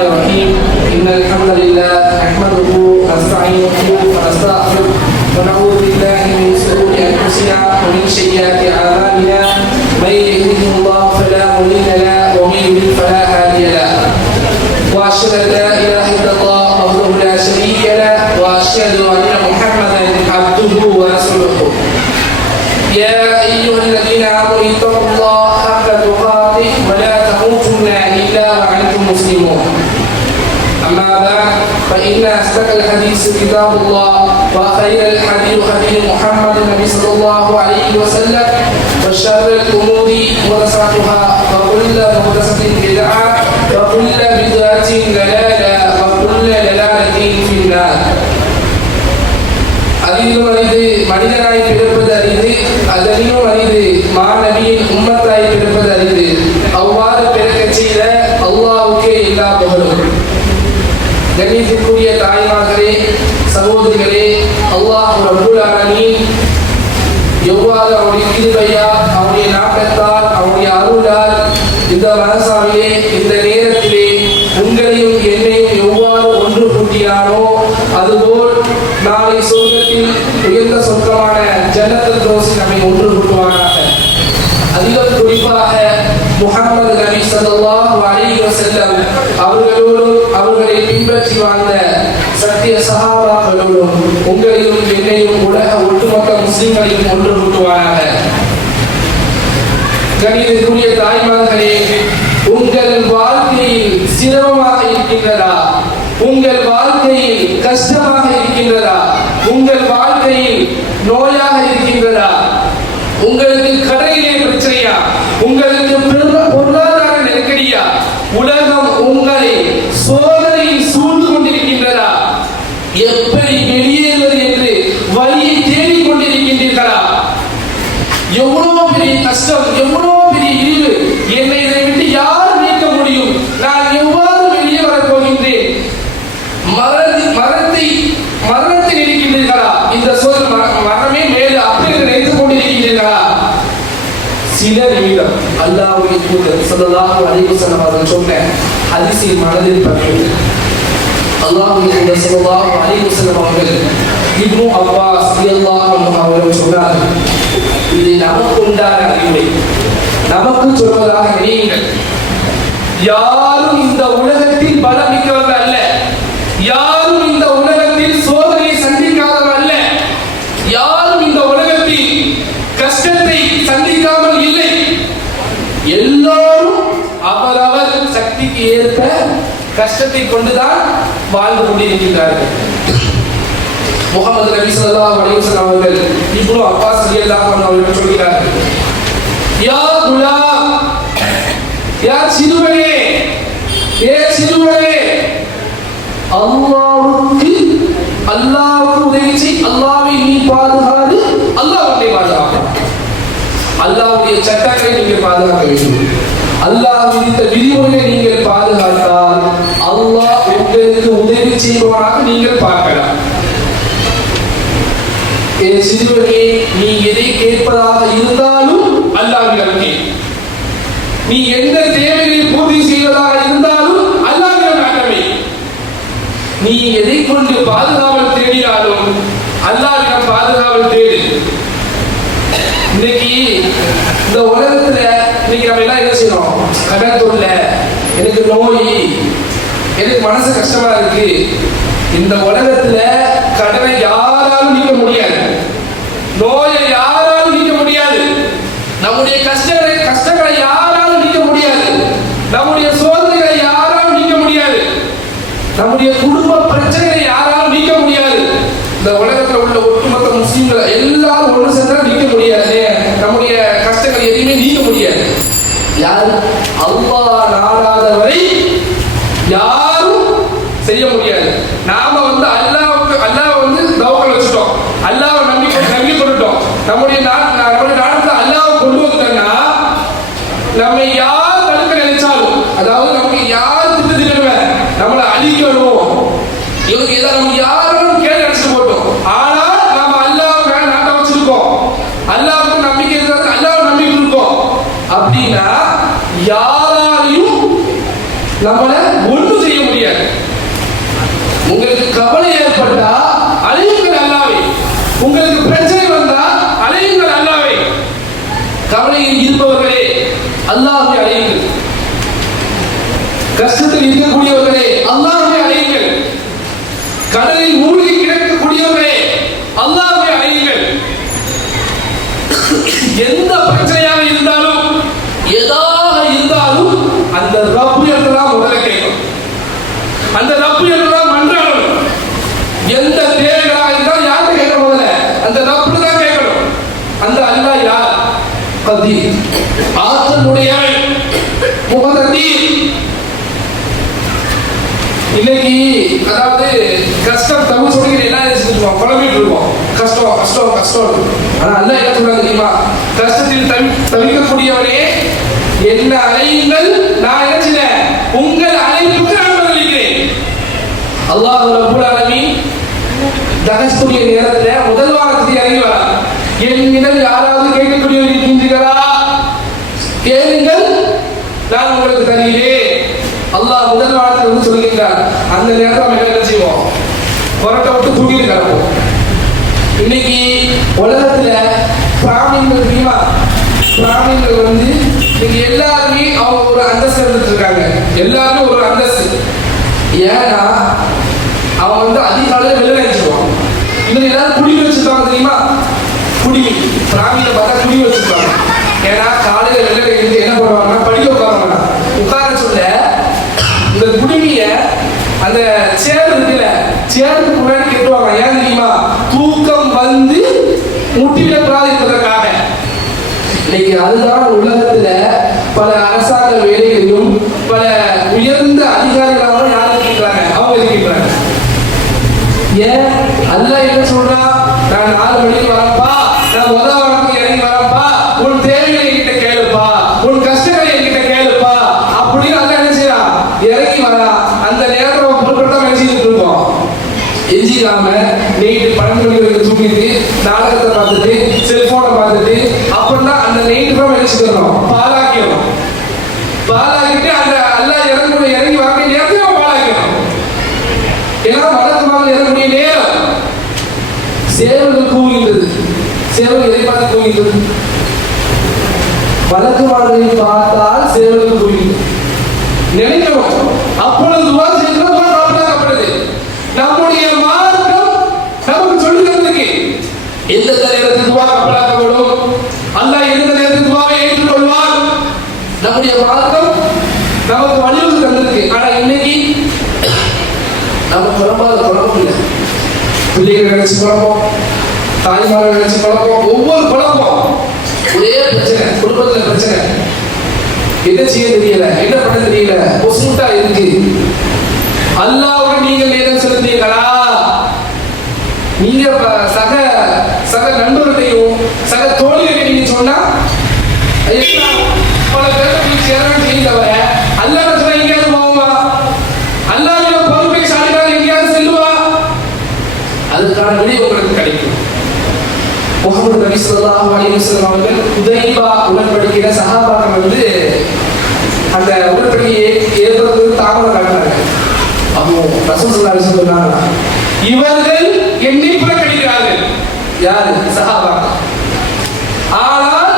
الرحيم إن الحمد لله نحمده ونستعينه ونستغفره ونعوذ بالله من شرور أنفسنا ومن سيئات أعمالنا من يهده الله فلا مضل له ومن يضلل فلا هادي له وأشهد أن لا إله إلا الله وحده لا شريك له وأشهد أن محمدا عبده ورسوله يا أيها الذين آمنوا اتقوا الله حق تقاته ولا تموتن إلا وأنتم مسلمون أما بعد فإن أصدق الحديث كتاب الله وخير الحديث حديث محمد النبي صلى الله عليه وسلم وشر الأمور محدثاتها وكل محدثة بدعة وكل بدعة ضلالة وكل ضلالة في النار. அதிலும் அரிது மனிதனாய் பிறப்பது அரிது, அதனிலும் அரிது மாநபியின் உம்மத்தாய் பிறப்பது அரிது. அவ்வாறு பிறக்கச் செய்த அல்லாஹ்வுக்கே எல்லா புகழும். கண்ணியத்திற்குரிய தாய்மார்களே, சகோதரிகளே, அல்லாஹ் ரப்பல் ஆலமீன் எவ்வாறு அவருடைய கிருபையால், அவருடைய நாட்டத்தால், அவருடைய அருளால் இந்த மனசாவிலே இந்த நேரத்திலே உங்களையும் என்னையும் எவ்வாறு ஒன்று கூட்டினானோ அதுபோல் நாளை சொர்க்கத்தில் உயர்ந்த சொர்க்கமான ஜன்னத்துல் ஃபிர்தௌஸில் நம்மை ஒன்று கூட்டுவானாக. அதிலும் குறிப்பாக முஹம்மது நபி ஸல்லல்லாஹு அலைஹி வஸல்லம் அவர்களோடும் அவர்களை பின்பற்றி வாழ்ந்த சத்திய சஹாபாக்களோடும் உங்களையும் என்னையும் உலக ஒட்டுமொத்த முஸ்லிம்களையும் ஒன்று கூட்டுவானாக. கண்ணியத்திற்குரிய தாய்மார்களே, உங்கள் வாழ்க்கையில் சிரமமாக இருக்கின்றதா? உங்கள் வாழ்க்கையில் கஷ்டமாக இருக்கின்றதா? உங்கள் வாழ்க்கையில் நோயாக இருக்கின்றதா? உங்களுக்கு கடையிலே பிரச்சனையா? உங்களுக்கு பொருளாதார நெருக்கடியா? உலகம் உங்களை சோதனையில் சூழ்ந்து கொண்டிருக்கின்றதா? எப்படி வெளியேறுவது என்று வழியை தேடிக் கொண்டிருக்கின்றீர்களா? எவ்வளவு பெரிய கஷ்டம், எவ்வளவு பெரிய இழிவு, என்னை இதை விட்டு யார் நீக்க முடியும்? நான் எவ்வாறு வெளியே வரப் போகின்றேன்? மரணத்தை நினைக்கின்றீர்களா? இந்த சொல் மரணமே மேல் அப்படி நினைத்துக் கொண்டிருக்கிறீர்களா? சில நிமிடம் அல்லாஹ்வுடைய தூதர் ஸல்லல்லாஹு அலைஹி வஸல்லம் அவர்கள் சொன்ன ஹதீஸை மனதில் பதிவு. அல்லாஹ்வுடைய தூதர் ஸல்லல்லாஹு அலைஹி வஸல்லம் அவர்கள் இப்னு அப்பாஸ் ரலியல்லாஹு அன்ஹு அவர்கள் சொன்னார்கள், இது நமக்கு உண்டான அறிவுரை, நமக்கு சொல்வதாக நினையுங்கள். யாரும் இந்த உலகத்தில் பலமிக்கவர்கள் அல்ல, யாரும் இந்த உலகத்தில் சோதனை சந்திக்காதவர் அல்ல, யாரும் இந்த உலகத்தில் கஷ்டத்தை சந்திக்காமல் இல்லை. எல்லோரும் அவரவர் சக்திக்கு ஏற்ப கஷ்டத்தை கொண்டுதான் வாழ்ந்து கொண்டிருக்கின்றார்கள். முஹம்மது நபி ஸல்லல்லாஹு அலைஹி வஸல்லம் அவர்கள் இப்னு அப்பாஸ் ரலியல்லாஹு அன்ஹு அவர்கள் சொல்கிறார்கள், யா குலாம், யா சிறுவனே, ஏ சிறுவனே, அல்லாஹ்வுக்கு உதவி செய், அல்லாஹ்வை நீ பாதுகாடு, அல்லாஹ் உன்னை பாதுகாப்பான். அல்லாஹ்வுடைய சட்டங்களை நீங்கள் பாதுகாக்க வேண்டும். அல்லாஹ் விதித்த விதிமுறைகளை நீங்கள் பாதுகாத்தால் அல்லாஹ் உங்களுக்கு உதவி செய்வானாக நீங்கள் பார்க்கலாம். சிறுவனே, நீ எதை கேட்பதாக இருந்தாலும் அல்லாஹ்விடம் கேள். நீ எந்த தேவையை பூர்த்தி செய்வதாக இருந்தாலும் அல்லாஹ்விடம் நாட்டமே. நீ எதை கொண்டு பாதுகாவல் தேடினாலும் அல்லாஹ்விடம் பாதுகாவல் தேடு. இன்னைக்கு இந்த உலகத்துல இன்னைக்கு நம்ம எல்லாம் என்ன செய்யறோம்? கடன் தொல்ல, எனக்கு நோய், எனக்கு மனசு கஷ்டமா இருக்கு. இந்த உலகத்துல கடனை யாராலும் நீக்க முடியாது, நோயை யாராலும் நீக்க முடியாது, நம்முடைய கஷ்டங்களை யாராலும் நீக்க முடியாது, நம்முடைய சோதனைகளை யாராலும் நீக்க முடியாது, நம்முடைய குடும்ப பிரச்சனைகளை யாராலும் நீக்க முடியாது. இந்த உலகத்துல உள்ள ஒட்டுமொத்த முஸ்லிம்களை எல்லாரும் ஒன்று சேர்ந்தாலும் நீக்க முடியாது. நம்முடைய கஷ்டங்களை எதையுமே நீக்க முடியாது. யார்? அல்லாஹ் நாடாதவரை யாரும் செய்ய முடியாது. நாம அல்லாஹ் தவக்கல் வச்சுட்டோம், அல்லாஹ்வை நம்பி கொண்டுட்டோம். நம்முடைய நாட்டுல அல்லாஹ்வை கொண்டு வந்துட்டோம்னா நம்ம யார் தடுக்க நினைச்சாலும், அதாவது நமக்கு யார் திட்டத்திடுவேன், நம்மளை அழிக்கணும், இவங்க ஏதாவது நம்ம யாரும் கேள்வி அடிச்சுட்டு போட்டோம். ஆனால் நாம அல்லாஹ் மேல நாட்டை வச்சிருக்கோம், அல்லாஹ்வுக்கு நம்பிக்கை இருக்கிறது, அல்லாஹ்வை நம்பிக்கை இருக்கோம் அப்படின்னா யாராலையும் நம்மளை ஒன்றும் செய்ய உங்களுக்கு கவலை ஏற்பட்டா அழையுங்கள் அல்லாஹ்வை. உங்களுக்கு பிரச்சனை வந்தா அழையுங்கள் அல்லாஹ்வை. கவலையில் இருப்பவர்களே அல்லாஹ்வை அழையுங்கள். கஷ்டத்தில் இருக்கக்கூடியவர்களே அல்லாஹ்வை அழையுங்கள். கடலில் மூழ்கி கிடக்கக்கூடியவர்களே அல்லாஹ்வை அழையுங்கள். எந்த பிரச்சனையாக இருந்தாலும் எதாக இருந்தாலும் அந்த ரப்பு என்றுதான் முதல்ல கேட்கும். அந்த ரப்பு என்றுதான் மன்றாடணும். எந்த தேவைகளாக இருந்தாலும் யாருக்கு கேட்க முதல்ல அந்த ரப்பு தான் கேட்கணும். அந்த அல்லாஹ் யார்? கதீர், ஆற்றல் உடையவன், முகதீர். இன்னைக்கு அதாவது கஷ்டம் தமிழ் சொல்லிக்கிட்டு எல்லாம் நினைச்சிருக்கோம், குழம்பிட்டு இருக்கோம். கஷ்டம் கஷ்டம் கஷ்டம். ஆனா அல்லாஹ் என்ன சொல்றாங்க தெரியுமா? கஷ்டத்தில் தவிக்கக்கூடியவனே என்ன அழையுங்கள், நான் நினைச்சேன் உங்கள் அழைப்புக்கு நான் பதிலளிக்கிறேன். அல்லாஹ் ரப்பல் ஆலமீன் தகஸ்துடைய நேரத்துல முதல் வாரத்தில் இறங்கி வர என்னிடம் யாராவது கேட்கக்கூடியவர் இருக்கின்றீர்களா? கேளுங்கள், நான் உங்களுக்கு தருகிறேன். அல்லாஹ் முதல் வாரத்தில் வந்து சொல்கின்றார். அந்த நேரத்தில் நம்ம என்ன செய்வோம்? புரட்டை விட்டு தூக்கிட்டு கிடப்போம். இன்னைக்கு உலகத்துல பிராமணிகள் தெரியுமா? பிராமணிகள் வந்து இன்னைக்கு எல்லாருமே அவங்க ஒரு அந்தஸ்து இருந்துட்டு இருக்காங்க. எல்லாருமே ஒரு அந்தஸ்து. ஏன்னா அவங்க வந்து அதிகாலையில் வெளில நினைச்சிருவாங்க. இவங்க எல்லாரும் குடிமை வச்சிருக்காங்க தெரியுமா? குடிமை பிராமணியில பார்த்தா குடிமை வச்சிருக்காங்க. ஏன்னா காலையில வெளில இருந்து என்ன பண்ணுவாங்கன்னா படிக்க உட்காருவாங்க. உட்கார சொல்ல இந்த குடிமைய அந்த சேர் இருக்குல்ல, சேருக்கு முன்னாடி கட்டுவாங்க. ஏன் தெரியுமா? தூக்கம் வந்து முட்டிவிடக்கூடாது என்பதற்காக. இன்னைக்கு அதுதான் உலகத்துல பல அரசாங்க வேலைகளிலும் பல உயர்ந்த அதிகாரிகளாக யார் இருக்கின்றாங்க? அவங்க இருக்கின்றாங்க. ஏன் அல்லாஹ் என்ன சொல்றான்? நான் 4 மணிக்கு வரப்பா, நான் முதல் வாரத்துக்கு இறங்கி வரப்பா, உன் தேவைகளை என்கிட்ட கேளுப்பா, உன் கஷ்டங்களை என்கிட்ட கேளுப்பா அப்படின்னு அல்லாஹ் என்ன செய்யறான்? இறங்கி வரா. அந்த நேரத்தில் நம்ம பொருட்கள் நினைச்சிட்டு இருக்கோம். எஞ்சிக்காம நைட்டு 12 மணி வரைக்கும் தூங்கிட்டு நாடகத்தை பார்த்துட்டு செல்போனை பார்த்துட்டு அப்படின்னா அந்த நைட்டு தான் நினைச்சுக்கிறோம். பாலாக்கிடும். பாலாக்கிட்டு அந்த அல்லாஹ் இறங்கி வரக்கூடிய நேரத்தையும் பாலாக்கிடும். ஏன்னா வழக்கமாக இறங்கக்கூடிய நேரம் சேவல்கள் கூவுகின்றது. சேவல் எதை பார்த்து கூவுகின்றது? வழக்கமாக பார்த்தால் சேவல்கள் கூவுகின்றது. நினைக்கணும். அப்பொழுது துவா செய்யணும். காப்பாற்றப்படுது. நம்முடைய மார்க்கம் நமக்கு சொல்லி தந்திருக்கு. எந்த நேரத்தில் துவா காப்பாற்றப்படும், அல்லாஹ் எந்த நேரத்தில் துவாவை ஏற்றுக்கொள்வார், நம்முடைய மார்க்கம் நமக்கு வழிவகுத்து தந்திருக்கு. ஆனா இன்னைக்கு நம்ம குழம்பாத குழப்பம் இல்லை. பிள்ளைகள் நினைச்சு குழப்பம், தாய்மார்கள் நினைச்சு குழப்பம், ஒவ்வொரு குழப்பம். ஒரே பிரச்சனை, குடும்பத்துல பிரச்சனை. என்ன செய்ய தெரியல, என்ன பண்ண தெரியல, பொசுட்டா இருக்கு. அல்லாஹ்வுடன் நீங்கள் நேரம் செலுத்தீங்களா? நீங்க சக நண்பர்களையும் சக தோழிகளையும் நீங்க சொன்னா பல பேருக்கு சேரணும் செய்தவர அல்லாஹ் சொன்னா எங்கேயாவது போகுமா? அல்லாஹ்வின் பொறுப்பை சாட்டினால் எங்கேயாவது செல்லுவா? அதுக்கான விடை உங்களுக்கு கிடைக்கும். முஹம்மது நபி ஸல்லல்லாஹு அலைஹி வஸல்லம் அவர்கள் ஹுதைபா உடன்படிக்கையில சஹாபாக்கள் வந்து அந்த உடன்படிக்கையை ஏற்படுத்துவது தாமதம் காட்டினாங்க. அப்போ ரசூல் ஸல்லல்லாஹு அலைஹி வஸல்லம் சொன்னாங்க, இவர்கள் என்னை புறக்கணிக்கிறார்கள். யாரு? சஹாபாக்கள். ஆனால்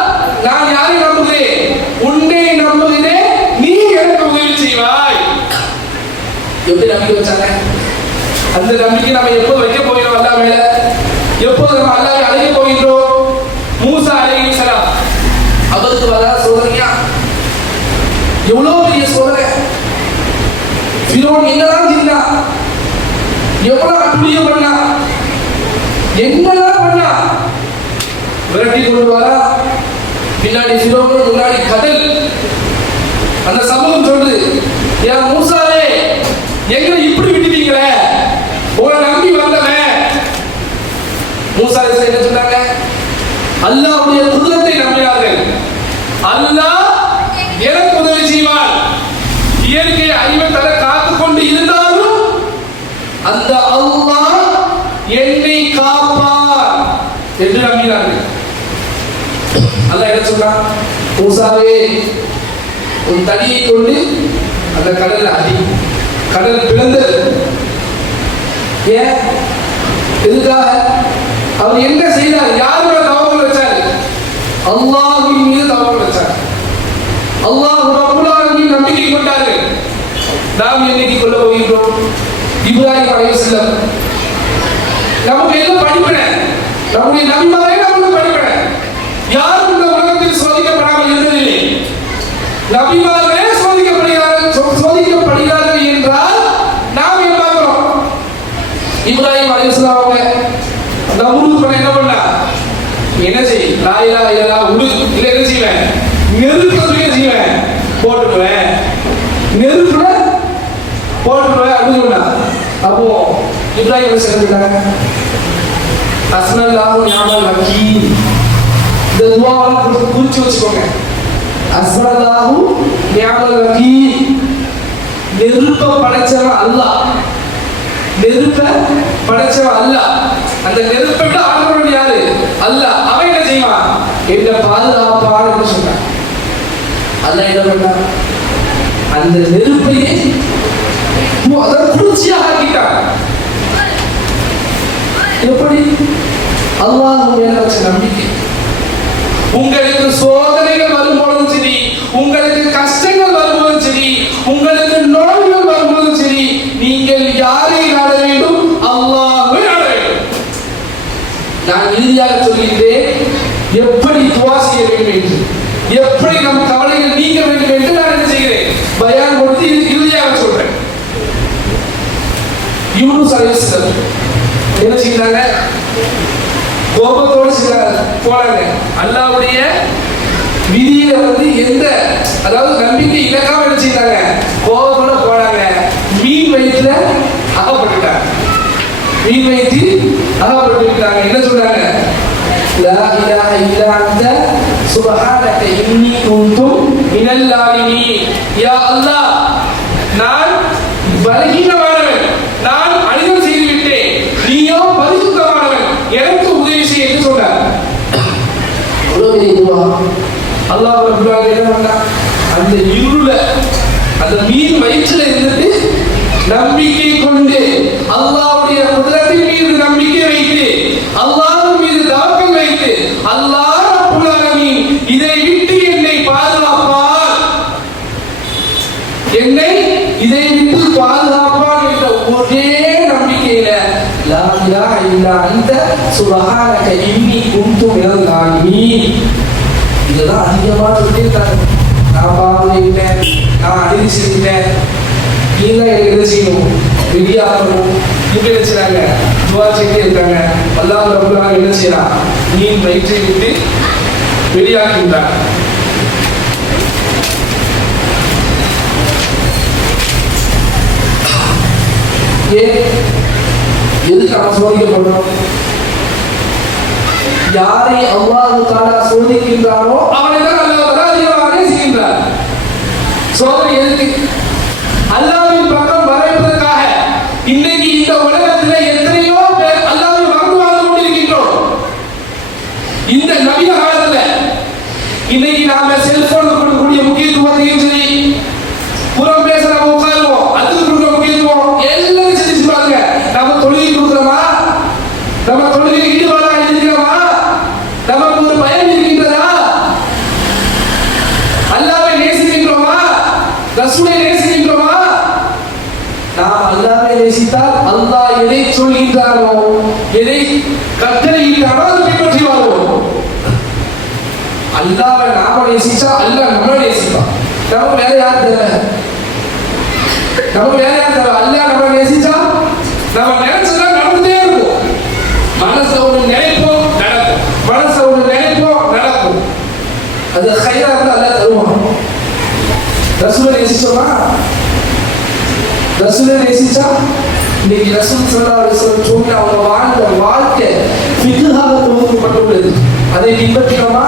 நான் யாரை நம்புகிறேன்? உன்னை நம்புகிறேன், நீ எனக்கு உதவி செய்வாய். எப்படி நம்பிக்கை வச்சாங்க? அந்த நம்பிக்கை நம்ம எப்போ வைக்க போகிறோம்? அல்லாஹ் மேல எப்போது நம்ம அல்லாஹ்வை அழைக்க போகின்றோம்? மூசா அலைஹிஸ்ஸலாம் அவருக்கு வர சோதனையா? எவ்வளவு பெரிய சோதனை! ஃபிரௌன் என்னதான் செய்தா? எவ்வளவு அட்டுழியம் பண்ணா? என்னதான் பண்ணா? விரட்டி கொண்டு வரா. பின்னாடி ஃபிரௌன், முன்னாடி கடல். அந்த சமூகம் சொல்லுது, யா மூசாவே, எங்களை இப்படி விட்டுட்டீங்களே, உங்களை நம்பி வந்தவன். மூசா என்ன சொன்னாங்க? அல்லாஹ்வுடைய குதிரத்தை நம்பினார்கள். அல்லாஹ் எனக்கு உதவி செய்வான். இயற்கை அறிவை தர காத்துக் கொண்டு இருந்தாலும் அந்த அல்லாஹ் என்னை காப்பார் என்று நம்பினார்கள். அல்லாஹ் என்ன சொன்னான்? மூசாவே, உன் தடியை கொண்டு அந்த கடல்ல அடி. கடல் பிளந்தது. ஏன்? எதுக்காக? அவர் என்ன செய்தார்? யார் மேல தவக்கல் வச்சாரு? அல்லாஹ்வின் மீது தவக்கல் வச்சார். அல்லாஹ் ரப்பல் ஆலமீன் நம்பிக்கை கொண்டார்கள். நாம் என்னைக்கு கொள்ள போகிறோம்? இப்ராஹிம் அலைஹிஸ்ஸலாம் நமக்கு என்ன படிப்பினை? நம்முடைய நபிமாரே நமக்கு படிப்பினை. யாரும் இந்த உலகத்தில் சோதிக்கப்படாமல் இருந்ததில்லை. நபிமாரே சோதிக்கப்படுகிறார்கள் என்றால் நாம் என்ன பார்க்கிறோம்? இப்ராஹிம் அலைஹிஸ்ஸலாம் அவங்க நம்ரூத் பண்ண என்ன பண்ணா? என்ன செய்? லா இலாஹா இல்லல்லாஹ் உடு. இல்ல என்ன செய்வேன்? நெருப்புல செய்வேன், போட்டுடுவேன், நெருப்புல போட்டுடுவேன் அப்படின்னு சொன்னா. அப்போ இப்ராஹிம் அலைஹிஸ்ஸலாம் அஸ்மல்லாஹு நிஅமல் வக்கீல், இந்த துஆவை குறிச்சு வச்சுக்கோங்க. அஸ்மல்லாஹு நிஅமல் வக்கீல், நெருப்பை படைச்சவன் அல்லாஹ், நெருப்பை படைச்சவன் அல்லாஹ். அந்த நெருப்பை விட ஆண்டவன் யாரு? அல்லாஹ். அவன் என்ன செய்வான்? என்ன பாதுகாப்பான்னு சொன்னான். அல்லாஹ் என்ன பண்ணான்? அந்த நெருப்பையே அதை குளிர்ச்சியாக ஆக்கிட்டான். எப்படி? அல்லாஹ் மேல வச்ச நம்பிக்கை. உங்களுக்கு சோதனைகள் வரும்போதும் சரி, உங்களுக்கு கஷ்டங்கள் வரும்போதும் சரி, உங்களுக்கு நோய்கள் வரும்போதும் சரி, நீங்கள் யாரை நாட வேண்டும்? அல்லாஹ்வை நாட வேண்டும். நான் இறுதியாக சொல்கிறேன், எப்படி துஆ செய்ய வேண்டும் என்று, எப்படி நம் கவலைகள் நீங்க வேண்டும் என்று நான் என்ன செய்கிறேன்? பயான் கொடுத்து இறுதியாக சொல்றேன். யூனுஸ் அலைஹிஸ்ஸலாம் என்ன செய்தாங்க? கோபத்தோடு போனாங்க. அல்லாஹ்வுடைய விதியில எந்த, அதாவது நம்பிக்கை இழக்காம என்ன செய்தாங்க? கோபத்தோட போனாங்க. மீன் வயிற்றுல அகப்பட்டுட்டாங்க. மீன் வயிற்று அகப்பட்டு விட்டாங்க. என்ன சொல்றாங்க? லா இலாஹா இல்லா அன்த சுப்ஹானக இன்னி குன்து மினல் ஸாலிமீன். யா அல்லாஹ், நான் பலகீனமானவன், நான் அநியாயம் செய்து விட்டேன், நீயோ பரிசுத்தமானவன், எனக்கு உதவி செய்ய என்று சொன்னார். அல்லாஹ் ரப்பல் ஆலமீன் என்ன பண்ணா? அந்த இருள, அந்த மீன் வயிற்றுல இருந்துட்டு நம்பிக்கை கொண்டு, அல்லாஹ்வுடைய குதிரத்தின் மீது நம்பிக்கை வைத்து, அல்லாஹ்வின் மீது தவக்கல் வைத்து, அல்லாஹ் ரப்பல் ஆலமீன் இதை விட்டு என்னை பாதுகாப்பான், என்னை இதை விட்டு பாதுகாப்பான் என்ற ஒரே நம்பிக்கையில லா இலாஹா இல்லா அன்த சுப்ஹானக இன்னி குன்து மினல் ஸாலிமீன். இதெல்லாம் அதிகமாக சொல்லியிருக்காங்க. நான் பாவனையிட்டேன், நான் அடிமை செய்துட்டேன், நீங்க என்ன செய்யணும்? வெளியாகணும். இப்படி என்ன செய்றாங்க? துஆ செய்து இருக்காங்க. அல்லாஹ் ரப்பல் ஆலமீன் என்ன செய்யறான்? மீன் வயிற்றை விட்டு வெளியாகின்றான். எதுக்கு நாம் சோதிக்கப்படுறோம்? யாரை அல்லாஹ் தஆலா சோதிக்கின்றானோ அவனை தான் அல்லாஹ் தஆலா அதிகமாக செய்கின்றார். சோதனை எதுக்கு? அல்லாஹ்வின் பக்கம் வரவேற்பதற்காக. இன்னைக்கு இந்த உலகத்தில் எத்தனையோ பேர் அல்லாஹ்வை மறந்து வாழ்ந்து கொண்டிருக்கின்றோம். இந்த நவீன காலத்தில் இன்னைக்கு நாம செல்போனுக்கு கொடுக்கக்கூடிய முக்கியத்துவத்தையும் சரி, புறம் பேச நம்ம உட்காருவோம், அதுக்கு கொடுக்க முக்கியத்துவம் எல்லாரும் சரி சொல்லுவாங்க. நம்ம தொழுகை கொடுக்கிறோமா? நம்ம தொழுகை ஈடுபாடாக இருக்கிறோமா? நமக்கு ஒரு பயம் இருக்கின்றதா? அல்லாஹ்வை நேசிக்கின்றோமா? ரசூலை நேசிக்கின்றோமா? நாம் அல்லாஹ்வை நேசித்தால் அல்லாஹ் எதை சொல்கின்றாரோ, எதை கட்டளையிட்டாரோ அதை பின்பற்றி வாழ்வோம். அல்லாஹ்வை நாம நேசிச்சா அல்லாஹ் நம்மளை நேசிப்பான். நம்ம வேற யார் தேவை? நம்ம வேற யார் தேவை? அல்லாஹ் நம்மளை நேசிச்சா நம்ம நினைச்சதா நடந்துட்டே இருக்கும். மனசை ஒன்று நினைப்போம் நடக்கும், மனசை ஒன்று நினைப்போம் நடக்கும். அது ஹைரா இருந்தா அல்லாஹ் தருவான். ரசூலை நேசிச்சோமா? ரசூலை நேசிச்சா இன்னைக்கு ரசூல் ஸல்லல்லாஹு அலைஹி வஸல்லம் சொன்ன அவங்க வாழ்ந்த வாழ்க்கை ஃபிக்ஹாக தொகுக்கப்பட்டுள்ளது. அதை பின்பற்றினோமா?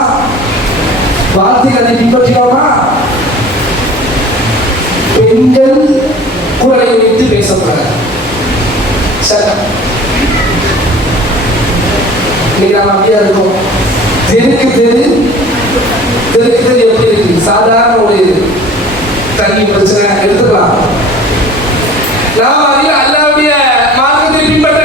வார்த்தைகளை அதை பின்பற்றினோமா? பெண்கள் குரலை வைத்து பேசப்படாது. சட்டம். இன்னைக்கு நம்ம அப்படியே இருக்கோம். தெருக்கு தெரு எப்படி இருக்கு? சாதாரண ஒரு தண்ணி பிரச்சனை எடுத்துக்கலாம். நாம் அதில் அல்லாஹ்வுடைய மார்க்கத்தை பின்பற்ற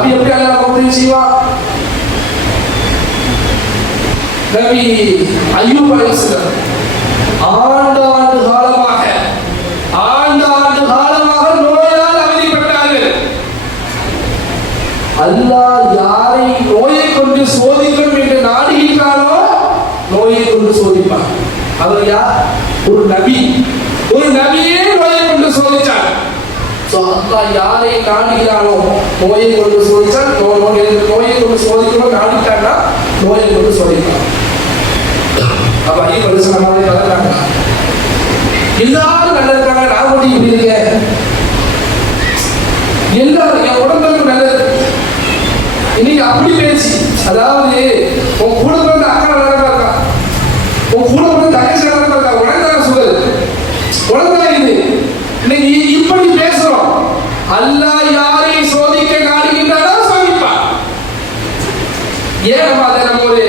அப்படி எப்படி அல்லாஹ் உதவி செய்வான்? நபி அய்யூப் அலைஹிஸ்ஸலாம் ஆண்டாண்டு காலமாக நோயால் அவதிப்பட்டார்கள். அல்லாஹ் யாரை நோயை கொண்டு சோதிக்கணும் என்று நாடுகின்றானோ நோயை கொண்டு சோதிப்பான். அவர் யார்? ஒரு நபியே நோயை கொண்டு சோதிச்சார். அல்லாஹ் யாரை நாடுகிறானோ நோயை கொண்டு சோதிச்சால் நோயை கொண்டு சோதிக்கணும் நாடிட்டான்னா நோயை கொண்டு சோதிப்பான். அப்ப ஐயோ பரிசுத்தமான கலந்தாங்க. எல்லாரும் நல்லா இருக்காங்க, நான் மட்டும் இப்படி இருக்கேன். எல்லாரும் என் உடம்புக்கு நல்லது. இன்னைக்கு அப்படி பேசி, அதாவது உன் கூட பிறந்த அக்கா நல்லா இருக்கா, உன் கூட பிறந்த தங்கச்சி நல்லா இருக்கா, உனக்கு சொல்லுது உனக்கு இது. இன்னைக்கு இப்படி பேசுறோம். அல்லாஹ் யாரை சோதிக்க நாடுகின்றாரோ சோதிப்பான். ஏன் நம்ம அதை நம்ம ஒரு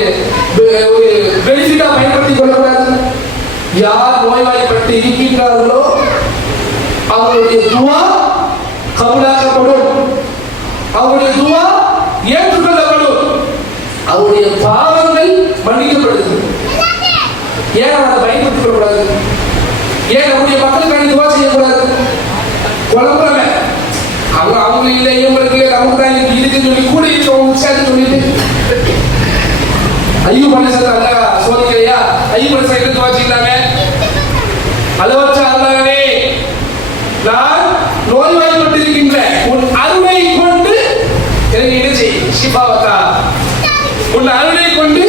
பெனிஃபிட்டா பயன்படுத்திக் கொள்ளக்கூடாது? யார் நோய்வாய்ப்பட்டு இருக்கின்றார்களோ அவருடைய துவா கபூலாக்கப்படும், அவருடைய துவா ஏற்றுக்கொள்ளப்படும், அவருடைய பாவங்கள் மன்னிக்கப்படுது. ஏன் அதை பயன்படுத்திக் கொள்ளக்கூடாது? ஏன் நம்முடைய மக்களுக்கான துவா செய்யக்கூடாது? குழம்புறவன் அவங்க இல்லை, இவங்களுக்கு இல்லை, நமக்கு தான் இருக்குன்னு சொல்லி கூட இருக்கவங்க சேர்த்து சொல்லிட்டு அய்யூப் அலைஹிஸ்ஸலாம் அல்லாஹ் சோதிக்கலையா? அய்யூப் அலைஹிஸ்ஸலாம் துவா செய்யலாங்க. அளவற்ற அல்லாஹ்வே, நான் நோய்வாய்ப்பட்டிருக்கின்ற உன் அருளை கொண்டு எனக்கு என்ன செய், ஷிஃபாவத்தா. உன் அருளை கொண்டு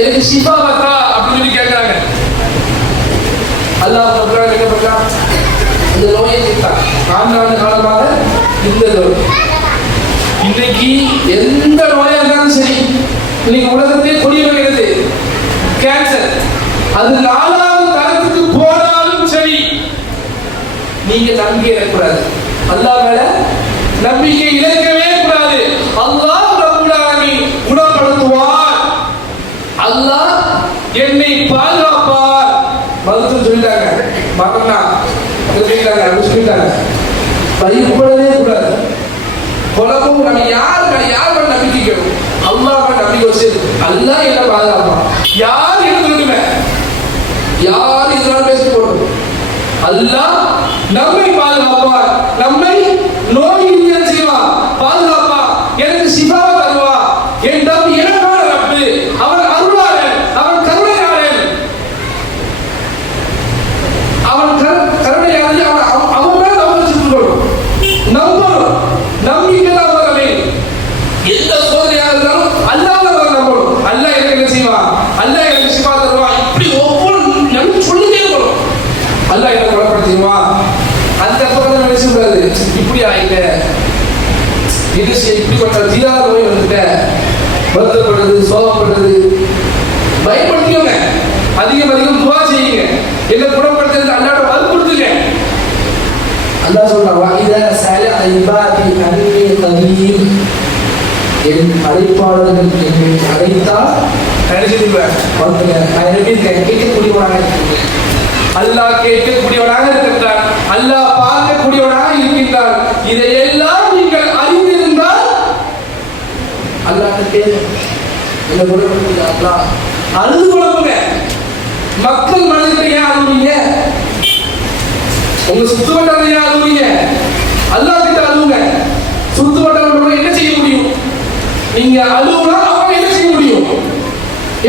எனக்கு ஷிஃபாவத்தா அப்படின்னு சொல்லி கேட்கிறாங்க. அல்லாஹ் சொல்றான், என்ன பண்றான்? இந்த நோயை தீர்த்தான். ஆண்டாண்டு காலமாக இந்த நோய். இன்னைக்கு எந்த நோயா இருந்தாலும் சரி, இன்னைக்கு உலகத்தை கொடிய வருகிறது கேன்சர். அது 4வது தரத்துக்கு போனாலும் சரி, நீங்க நம்பிக்கை இழக்கக்கூடாது. அல்லாஹ் மேல நம்பிக்கை இழக்கவே கூடாது. அல்லாஹ் ரப்பல் ஆலமீன் குணப்படுத்துவார், அல்லாஹ் என்னை பாதுகாப்பார். மருத்துவம் சொல்லிட்டாங்க, மகனா சொல்லிட்டாங்க. பயப்படவே கூடாது. குழப்பம் நம்ம யார் மேல நம்பிக்கைக்கணும்? அல்லாஹ் மேல நம்பிக்கை வச்சு அல்லாஹ் என்ன பாதுகாப்பான். யார் என்ன யார் இதனால பேசி போடும், அல்லாஹ் நம்மை பாதுகாப்பார், நம்மை நோயில் செய்வார், பாதுகாப்பார், எனக்கு சிபாவை தருவார். என் தம்பி எனக்கான ரப்பு, அவன் அருளாளன், அவன் கருணையாளன், அவன் கருணையாளன். அவன் மேல நம்ம வச்சுக்கணும், நம்பணும். நம்பிக்கை தான் வரவே. எந்த சோதனையாக இருந்தாலும் அல்லாஹ் நம்பணும். அல்லாஹ் எனக்கு என்ன செய்வான், அல்லாஹ் எனக்கு சிபா தருவான். இப்படி ஒவ்வொரு நம்பி சொல்லிட்டே இருக்கணும். அல்லாஹ் எனக்கு குணப்படுத்திடுவான். அந்த பக்கம் பேசக்கூடாது. இப்படி ஆயிட்ட, இது இப்படிப்பட்ட தீராத நோய் வந்துட்ட, வருத்தப்படுறது, சோகப்படுறது, பயப்படுத்திக்கோங்க. அதிகம் துவா செய்யுங்க. என்ன குணப்படுத்துறது அல்லாஹ்ட்ட வற்புறுத்துங்க. அல்லாஹ் சொல்றான், இத சல ஐபாதி அன்னி கரீம், என் அழைப்பாளர்கள் என்னை அழைத்தால் கடைசிடுவேன். கேட்கக்கூடியவனாக இருக்கிறேன். அல்லாஹ் கேட்கக்கூடியவனாக இருக்கின்றான், அல்லாஹ் பார்க்கக்கூடியவனாக இருக்கின்றான். இதையெல்லாம் நீங்கள் அறிந்திருந்தால் அல்லாஹ்ட்ட கேளுங்க. என்ன குணப்படுத்தி அல்லாஹ் அழுது குழம்புங்க. மக்கள் மனதில் ஏன் அழுவீங்க? உங்க சுத்து வட்டாரம் ஏன் அழுவீங்க? அல்லாஹ் கிட்ட அழுவுங்க. சுத்து வட்டாரம் என்ன செய்ய முடியும்? நீங்க அழுவுனா அவங்க என்ன செய்ய முடியும்?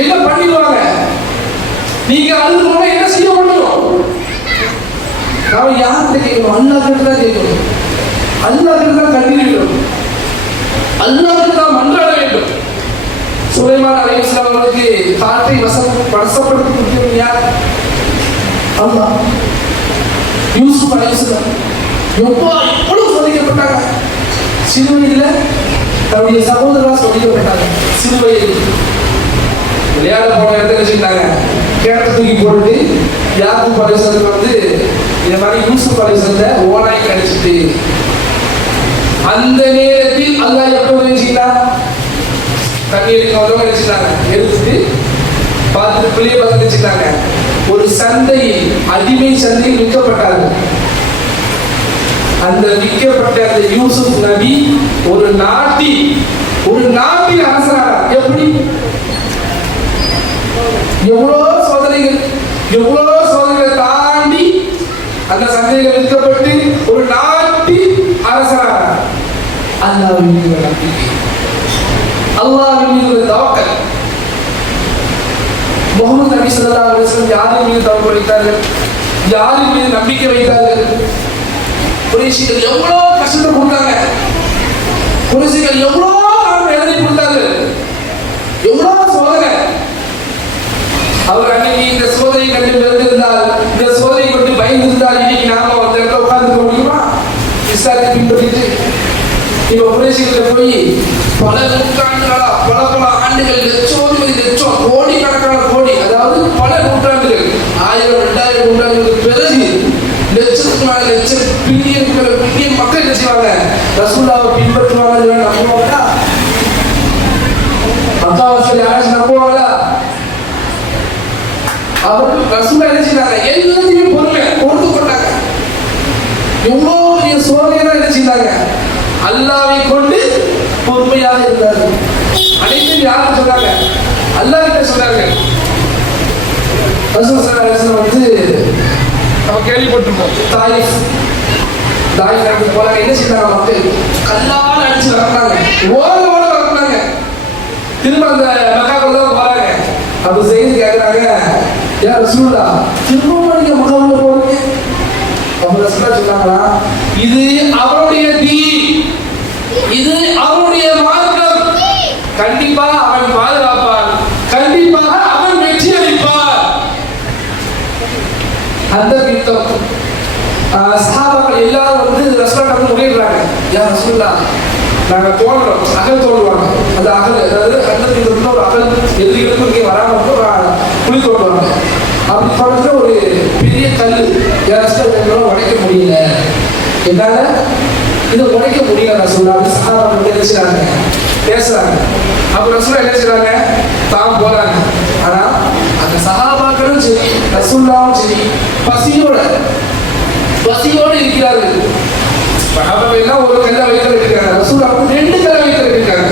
என்ன பண்ணிடுவாங்க? நீங்க அழுவுனா என்ன செய்ய முடியும்? நாம யார்கிட்ட கேட்கணும்? அல்லாஹ் கிட்ட தான் கேட்கணும். அல்லாஹ் கிட்ட தான் கண்ணீர் விடணும். அல்லாஹ் கிட்ட தான் மன்றாட வேண்டும். சுலைமான் அலைஹிஸ்ஸலாம் அவர்களுக்கு காற்றை வசப்படுத்தி கொடுத்தது யார்? அல்லாஹ். யூசுப் அலைஹிஸ்ஸலாம் எவ்வளவு சோதிக்கப்பட்டாங்க. சிறுவயதில் தன்னுடைய சகோதரா சோதிக்கப்பட்டாங்க. சிறுவயதில் விளையாட போன இடத்துல வச்சுக்கிட்டாங்க. கேட்ட தூக்கி போட்டு யாக்கூப் அலைஹிஸ்ஸலாம் வந்து இந்த மாதிரி யூசுப் அலைஹிஸ்ஸலத்தை ஓனாய் கடிச்சிட்டு, அந்த நேரத்தில் அல்லாஹ் எப்படி உதவிச்சிங்களா? தண்ணீருக்கு உதவி நினைச்சிட்டாங்க. எடுத்துட்டு பார்த்துட்டு பிள்ளைய பார்த்து வச்சுட்டாங்க. ஒரு சந்தையில், அடிமை சந்தையில் விற்கப்பட்டார்கள். அந்த விற்கப்பட்ட அந்த யூசுப் நபி ஒரு நாட்டின் அரசராக எப்படி எவ்வளவு சோதனைகளை தாண்டி அந்த சந்தைகள் விற்கப்பட்டு ஒரு நாட்டின் அரசராக அல்லாஹ்வின் மீது நம்பிக்கை, அல்லாஹ்வின் மீது தவக்கல். முஹம்மது நபி ஸல்லல்லாஹு அலைஹி வஸல்லம் யாரின் மீது தவக்கல் வைத்தார்கள், யாரின் மீது நம்பிக்கை வைத்தார்கள்? குறைஷிகள் எவ்வளவு கஷ்டத்தை கொடுத்தாங்க, குறைஷிகள் எவ்வளவு வேதனை கொடுத்தார்கள், எவ்வளவு சோதனை. அவர் அன்னைக்கு இந்த சோதனை கண்டு விருந்திருந்தால், இந்த சோதனை கொண்டு பயந்திருந்தால் இன்னைக்கு நாம அந்த இடத்துல உட்கார்ந்து முடியுமா? இஸ்லாத்தை பின்பற்றிட்டு இப்ப குறைஷிகளை போய் பல நூற்றாண்டுகளா, பல ஆண்டுகள், லட்சம் கோடிக்கணக்கான கோடி, அதாவது பல நூற்றாண்டுகள், 1000 2000 நூற்றாண்டுகளுக்கு பிறகு லட்சத்துக்கு மேல லட்சம் பில்லியன் மக்கள் என்ன செய்வாங்க? ரசூலுல்லாஹ்வை பின்பற்றுவாங்க. நம்புவாங்களா? அக்காவாசல் யாராச்சும் நம்புவாங்களா? அவர்கள் ரசூலுல்லாஹ் என்ன செய்தாங்க? எல்லாத்தையுமே பொறுத்து கொண்டாங்க. எவ்வளவு பெரிய சோதனையா என்ன செய்தாங்க? அல்லாஹ்வை கொண்டு பொறுமையாக இருந்தார்கள். அனைத்தையும் யாருக்கு சொன்னாங்க? அல்லாஹ் கிட்ட சொன்னாங்க. ரசூல் ஸல்லல்லாஹு அலைஹி வஸல்லம் வந்து நம்ம கேள்விப்பட்டிருக்கோம், தாயிஃப் போறாங்க. என்ன செய்தாங்க? மக்கள் கல்லால் அடிச்சு வரப்பாங்க, ஓட வரப்பாங்க. திரும்ப அந்த மக்காவுக்குள்ள தான் போறாங்க. அப்ப செய்தி கேட்கறாங்க, யா ரசூலுல்லாஹ் திரும்ப நீங்க மக்காவுக்குள்ள போறீங்க? அப்ப ரசூலுல்லாஹ் சொன்னாங்களா, இது அவருடைய தீன், இது அவருடைய மார்க்கம், கண்டிப்பாக அவன் பாதுகாப்பான், கண்டிப்பாக அவன் வெற்றி அளிப்பான். அந்த யுத்தம் சஹாபாக்கள் எல்லாரும் வந்து ரசூலுல்லாஹ் முறையிடுறாங்க, யா ரசூலுல்லாஹ் நாங்க தோன்றோம், அகல் தோன்றுவாங்க. அந்த அகல், அதாவது அந்த யுத்தத்துல ஒரு அகல் எதிரிகளுக்கும் இங்கே வராமல் குழி தோன்றுவாங்க. அப்படி தோன்ற ஒரு பெரிய கல் யாரும் உடைக்க முடியல, என்னால இதை உடைக்க முடியல ரசூலுல்லாஹ். சஹாபாக்கள் என்ன செய்றாங்க? பேசுறாங்க. அப்ப ரசூலுல்லாஹ் என்ன செய்றாங்க? தான் போறாங்க. ஆனா அந்த சஹாபாக்களும் சரி, ரசூலுல்லாஹும் சரி, பசியோடு இருக்கிறார்கள். சஹாபாக்கள் எல்லாம் ஒரு கல்லை வைத்து இருக்காங்க, ரசூலுல்லாஹ் 2 கல்லை வைத்து இருக்காங்க.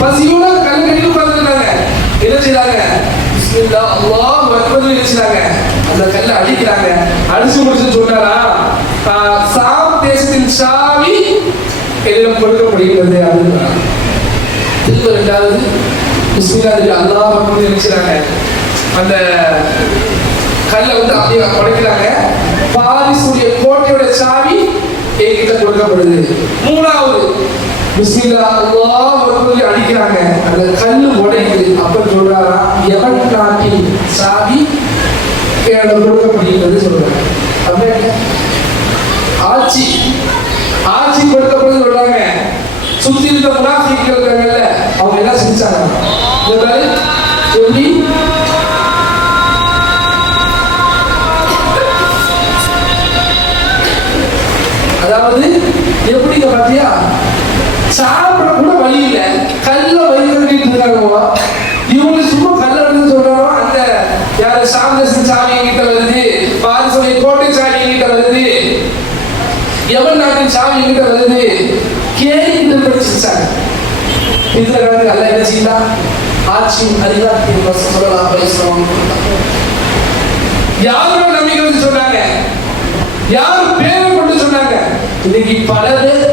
பசியோட கல்லை கட்டி உட்கார்ந்துருக்காங்க. என்ன செய்றாங்க? பிஸ்மில்லாஹ் அல்லாஹு அக்பர் என்ன செய்றாங்க? அந்த கல்லை அடிக்கிறாங்க. அடிச்சு முடிச்சு சொன்னாரா, சாம் தேசத்தின் சாவி என்னிடம் கொடுக்கப்படுகிறது அப்படின்னு. திரும்ப 2வது பிஸ்மில்லாஹ் அல்லாஹு அக்பர் என்ன செய்றாங்க? அந்த கல்லை வந்து அப்படியே உடைக்கிறாங்க. பாரிசுடைய கோட்டையோட சாவி என்கிட்ட கொடுக்கப்படுது. 3வது பிஸ்மில்லாஹ் அல்லாஹு அக்பர் அடிக்கிறாங்க. அந்த கல்லு உடைக்குது. அப்ப சொல்றாரா, எவன் நாட்டின் சாவி என்னிடம் கொடுக்கப்படுகிறது சொல்றாங்க. அப்படியே ஆட்சி கொடுக்கப்படுது சொல்றாங்க. சுத்தி இருந்த முனாஃபிக்கள் இருக்காங்கல்ல, அவங்க என்ன செஞ்சாங்க? எப்படி அதாவது எப்படிங்க பாத்தியா, சாப்பிட கூட வழி இல்லை, கல்ல வைத்து இருக்காங்க. இவங்க சும்மா கல்ல வந்து சொல்றாங்க, அந்த யாரு சாந்தசின் சாவி என்கிட்ட வருது, பாரிசுடைய கோட்டை சாவி என்கிட்ட வருது, எவன் நாட்டின் சாவி என்கிட்ட வருது, கேள்வி படிச்சாங்க. இதுல கடந்து அல்ல என்ன செய்யலாம்? ஆட்சியும் அதிகாரத்தையும் சொல்லலாம். யாரும் நம்பிக்கை வந்து சொன்னாங்க, யாரும் பேரை கொண்டு சொன்னாங்க. இன்னைக்கு பல பேர்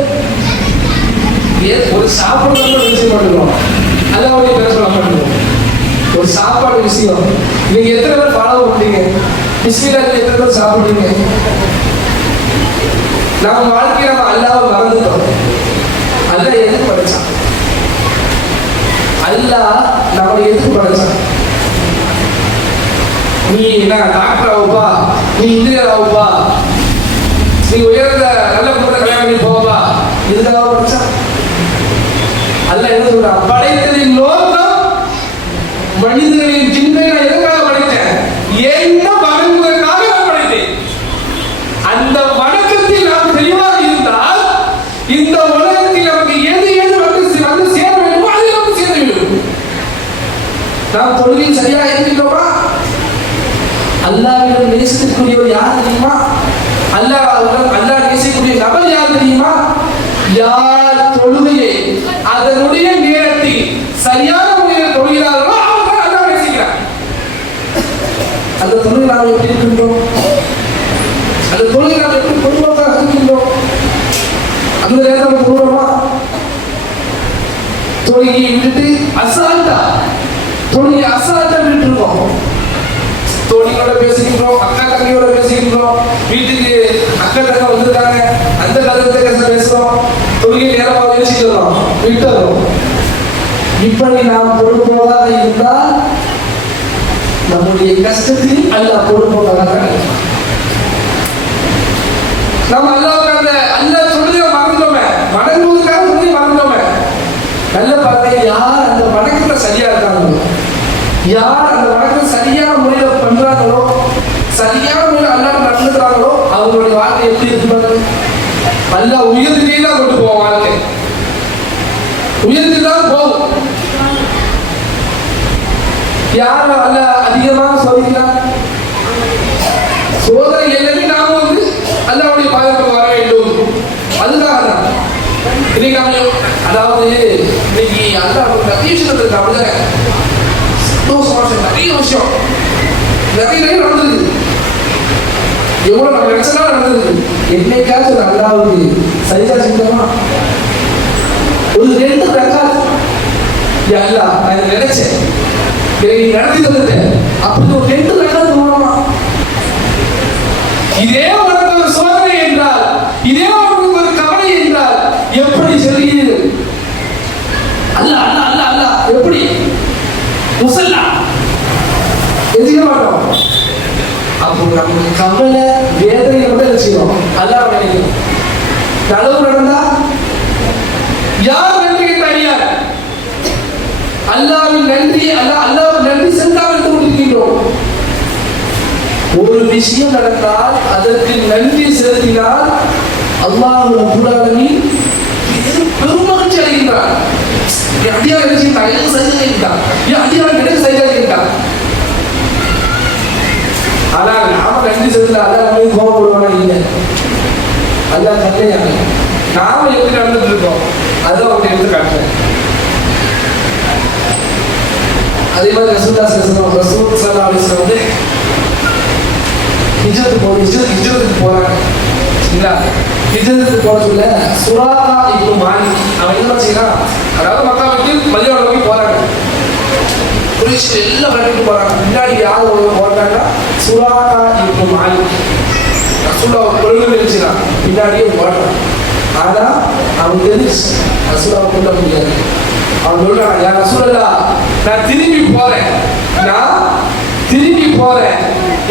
ஒரு சாப்பாடு விஷயம் பண்ணுறோம், அல்லாவுடைய பேரை சொல்ல மாட்டோம். ஒரு சாப்பாடு விஷயம் நீங்க எத்தனை பேர் ஃபாலோ பண்றீங்க? பிஸ்மில்லாஹ் எத்தனை பேர் சாப்பிடுறீங்க? நம்ம வாழ்க்கையை நம்ம அல்லாஹ்வை மறந்துட்டோம். அல்லாஹ் எதுக்கு படைச்சான்? அல்லாஹ் நம்மளை எதுக்கு படைச்சான்? நீ என்ன டாக்டர் ஆகுப்பா, நீ இன்ஜினியர் ஆகுப்பா, நீ உயர்ந்த நல்ல பொண்ணை கல்யாணம் பண்ணி போவா, இதுக்காக படைச்சான்? அல்லாஹ் என்ன சொல்றான்? படைத்ததின் நோக்கம் மனிதர்களின் ஜின்னை நான் எதற்காக படைத்தேன்? என்ன வணங்குவதற்காக நான் படைத்தேன். அந்த வணக்கத்தில் நாம் தெளிவாக இருந்தால் இந்த உலகத்தில் நமக்கு எது வந்து சேர வேண்டுமோ அது நமக்கு சேர வேண்டும். நாம் தொழுகையில் சரியாக இருக்கின்றோமா? அல்லாஹ்விடம் நேசத்திற்குரியவர் யார் தெரியுமா? அல்லாஹ் நேசிக்க செய்யக்கூடிய நபர் யார் தெரியுமா? யார் தொழுகையை அதனுடைய நேரத்தில் சரியான முறையில் தொழுகிறார்களோ அவங்க தான் அல்லாஹ் நேசிக்கிறார். அந்த தொழுகை நாம் எப்படி இருக்கின்றோம்? அந்த தொழுகை நாம் எப்படி பொதுவாக இருக்கின்றோம்? அந்த நேரம் தொழுகிறோமா? தொழுகையை விட்டுட்டு அசால்ட்டா விட்டுருக்கோம். தோழியோட பேசுகின்றோம், அக்கா தங்கையோட பேசுகின்றோம், வீட்டுக்கு அக்கா தங்க வந்திருக்காங்க அந்த கருத்தை பேசுறோம், தொழுகை நேரமாக பேசிக்கிறோம், விட்டுறோம். இப்படி நாம் பொறுப்போதாக இருந்தால் நம்முடைய கஷ்டத்தில் அல்லாஹ் பொறுப்போதாக நம்ம அல்லாஹ் சொல்லுங்க மறந்துட்டோமே, வணங்குவதற்காக சொல்லி மறந்துட்டோமே. நல்ல பாருங்க, யார் அந்த வணக்கத்துல சரியா இருக்காங்களோ, யார் அந்த வணக்கம் சரியான முறையில் பண்றாங்களோ, சரியான முறையில் அல்லாஹ் நடந்துக்கிறாங்களோ அவங்களுடைய வாழ்க்கை எப்படி இருப்பாங்க? அல்லாஹ் உயர்த்திலே தான் கொண்டு போவோம். வாழ்க்கை உயர்த்தி தான் போகும். யார் அல்லாஹ் அதிகமாக சோதிக்கிறார்? சோதனை எல்லாமே நாம அல்லாஹ்வுடைய பாதுகாப்பு வர வேண்டும். அதுக்காக தான் இன்னைக்கு நாம அதாவது இன்னைக்கு அல்லாஹ் நிறைய விஷயம் இருக்கு. அப்படிதானே நிறைய விஷயம் நிறைய நடந்தது. எவ்வளவு நம்ம நினைச்சா நடந்தது. என்னைக்காச்சும் அல்லாஹ்வுக்கு சரியா செஞ்சோமா? ஒரு 2 ரக்காத் அல்லாஹ் நான் நினைச்சேன் நடத்தி தந்துட்டேன் அப்படி ஒரு 2 ரக்காத் போனோமா? இதே உனக்கு ஒரு சோதனை என்றால், இதே உனக்கு ஒரு கவலை என்றால் எப்படி சொல்கிறீர்கள்? அல்லாஹ் அல்லாஹ் அல்லாஹ் அல்லாஹ் எப்படி முசல்லா எதிர மாட்டோம். அப்போ நமக்கு கவலை வேதனை மட்டும் செய்யும். அல்லாஹ் நினைக்கிறோம். நலவு நடந்தா யார் நன்றி தனியார்? அல்லாஹ்வின் நன்றி அல்லாஹ் நன்றி சென்றால் கொண்டிருக்கின்றோம். ஒரு விஷயம் நடந்தால் அதற்கு நன்றி செலுத்தினால் அல்லாஹ் ரப்பல் ஆலமீன் பெருமகிழ்ச்சி அடைகின்றார். அடியார் நினைச்சிருந்தார், எனக்கு சரிதான், அடியார் எனக்கு சரிதான். ஆனால் நாம நன்றி செலுத்த அல்லாஹ் கோபப்படுவானா? இல்லை, அல்லாஹ் கல்லையான நாம எப்படி நடந்துட்டு இருக்கோம் அதான் அவங்க எடுத்து காட்டுறேன். அதே மாதிரி ரசூலுல்லாஹி ஸல்லல்லாஹு அலைஹி வஸல்லம் வந்து ஹிஜ்ரத்துக்கு போறாங்க. ஹிஜ்ரத்துக்கு போற சொல்ல சுராகா இப்னு மாலிக் அவன் என்ன செய்யறான்? அதாவது மக்கா விட்டு மதீனா நோக்கி போறாங்க. குறைஷ் எல்லாம் கட்டிட்டு போறாங்க. முன்னாடி யார் போறாங்கன்னா சுராகா இப்னு மாலிக். ரசூலுல்லாஹ் கொள்கை நினைச்சான், பின்னாடியே போறான். ஆனா அவன் தெரிஞ்சு ரசூலுல்லாஹ் கொல்ல முடியாது. அவன் சொல்றான், யா ரசூலல்லாஹ் நான் திரும்பி போறேன்,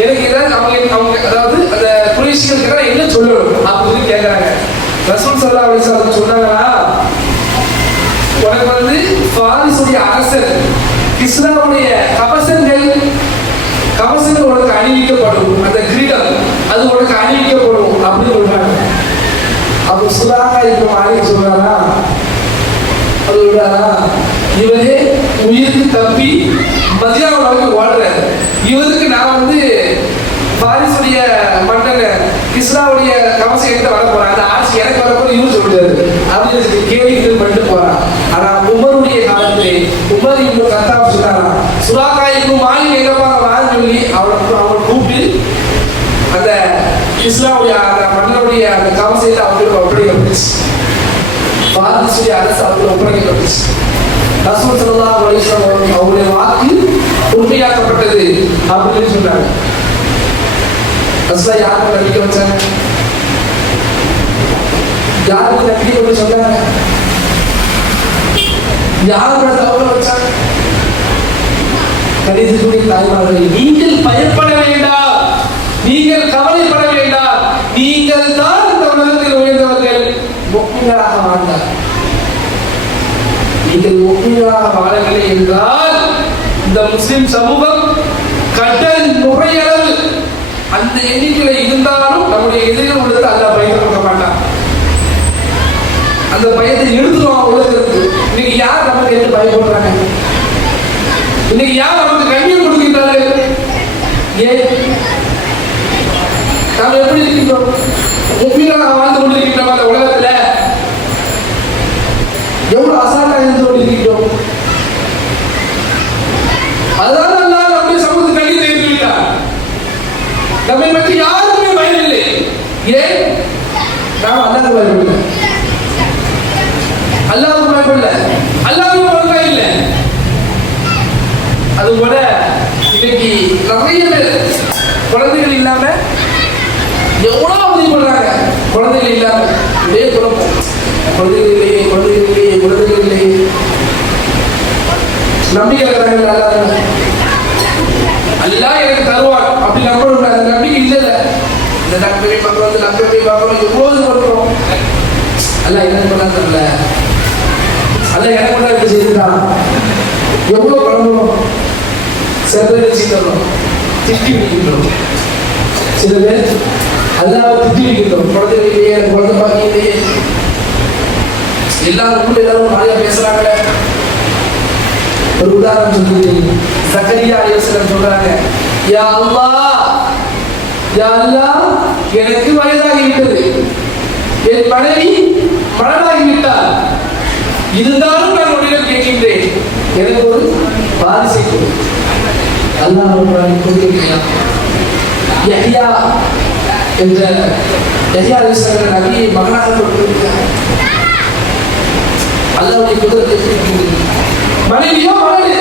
எனக்கு ஏதாவது அவங்க அதாவது அந்த குறைஷிகள் என்ன சொல்லணும் அப்படின்னு கேட்கறாங்க. ரசூல் ஸல்லல்லாஹு அலைஹி வஸல்லம் சொன்னாங்கன்னா, உனக்கு வந்து ஃபாரிஸுடைய அரசர் கிஸ்ராவுடைய கவசங்கள் உனக்கு அணிவிக்கப்படும், அந்த கிரீடம் அது உனக்கு அணிவிக்கப்படும் அப்படின்னு சொல்றாங்க. அப்போ சுராகா இப்னு மாலிக் சொல்றாரா, அது சொல்றாரா, இவரே உயிருக்கு தப்பி மதீனாவை நோக்கி ஓடுறாரு. இவருக்கு நான் வந்து பாரிசுடைய மன்னன் கிஸ்ராவுடைய கவசம் எடுத்து வர போறேன், அந்த ஆட்சி எனக்கு வரப்போது இவரு சொல்றாரு அப்படின்னு கேள்விகள் பண்ணிட்டு போறான். ஆனா உமருடைய காலத்திலே உமர் இப்னு கத்தாப் சொன்னாரா, சுராகா இப்னு மாலிக் எங்கப்பா வான்னு சொல்லி அவனை கூப்பிட்டு அந்த கிஸ்ராவுடைய அந்த மன்னனுடைய அந்த கவசத்தை அவங்களுக்கு ஒப்படைக்கப்பட்டுச்சு. பாரிசுடைய அரசு அவங்களுக்கு ஒப்படைக்கப்பட்டுச்சு. ரசூல் ஸல்லல்லாஹு அலைஹி வஸல்லம் அவருடைய வாக்கு உண்மையாக்கப்பட்டது அப்படின்னு சொன்னாங்க. ரசூலுல்லாஹ் யாருக்கு நம்பிக்கை வச்சாங்க? யாருக்கு நம்பிக்கை கொண்டு சொன்னாங்க? யாரோட தவறு வச்சாங்க? கணிதத்துடைய தாய்மார்கள், நீங்கள் பயப்பட வேண்டாம், நீங்கள் கவலைப்பட வேண்டாம், நீங்கள் தான் இந்த உலகத்தில் உயர்ந்தவர்கள், முஃமினாக வாழ்ந்தார். நீங்கள் முஃமினாக வாழவில்லை என்றால் இந்த முஸ்லிம் சமூகம் கடல் நுரையளவு அந்த எண்ணிக்கையில் இருந்தாலும் நம்முடைய எதிரில் உள்ளது அல்லாஹ் பயன்படுத்த மாட்டான். அந்த பயத்தை எடுத்துருவான் உலகத்திற்கு. இன்னைக்கு யார் நமக்கு என்று பயப்படுறாங்க? இன்னைக்கு யார் நமக்கு கண்ணியம் கொடுக்கின்றார்கள்? ஏன் நாம் எப்படி இருக்கின்றோம்? முஃமினாக வாழ்ந்து கொண்டு எவ்வளவு அசால்ட்டா இருந்து கொண்டிருக்கிறோம். அதனால அல்லாஹ் நம்முடைய சமூகத்தை கல்வி தேர்ந்து விட்டார். நம்மை பற்றி யாருக்குமே பயம் இல்லை. ஏன்? நாம் அல்லாஹ்வுக்கு பயப்படல, அல்லாஹ்வுக்கு பயப்படல, அல்லாஹ்வுக்கு பொறுப்பே இல்லை. அது போல இன்னைக்கு நிறைய பேர் குழந்தைகள் இல்லாம எவ்வளவு அவதிப்படுறாங்க. குழந்தைகள் இல்லாம இதே குழப்பம், குழந்தைகள் இல்லையே, குழந்தைகள் இல்லையே, குழந்தைகள் இல்லையே. நம்பிக்கை இருக்கிறாங்க, அல்லாஹ் எனக்கு தருவான் அப்படி நம்பணும். அந்த நம்பிக்கை இல்லை. இந்த டாக்டரை பார்க்கணும், இந்த டாக்டரை பார்க்கணும், எவ்வளவு பண்றோம். அல்லாஹ் என்ன பண்ணா தெரியல, அல்லாஹ் எனக்கு பண்ணா இப்படி செய்துட்டான். எவ்வளவு பழம்புறோம், செதறோம், திட்டி வைக்கின்றோம். சில பேர் அல்லாஹ் திட்டி வைக்கின்றோம். குழந்தைகள் இல்லையே, குழந்தை பாக்கி இல்லையே, எல்லாரும் எல்லாரும் நிறைய பேசுறாங்க. ஒரு உதாரணம் சொல்லி சக்கரியா அலைஹிஸ்ஸலாம் சொல்றாங்க, யா அல்லாஹ், யா அல்லாஹ், எனக்கு வயதாகி விட்டது, என் மனைவி மரணமாகி விட்டார், இருந்தாலும் நான் உன்னிடம் கேட்கின்றேன், எனக்கு ஒரு வாரிசை கொடு. அல்லாஹ் கொடுத்திருக்கிறான். யஹ்யா என்ற யஹ்யா அலைஹிஸ்ஸலாம் நபியை மகனாக கொடுத்திருக்கிறார். அல்லாஹ்வுடைய குதிரத்தை மனைவியோ மகனே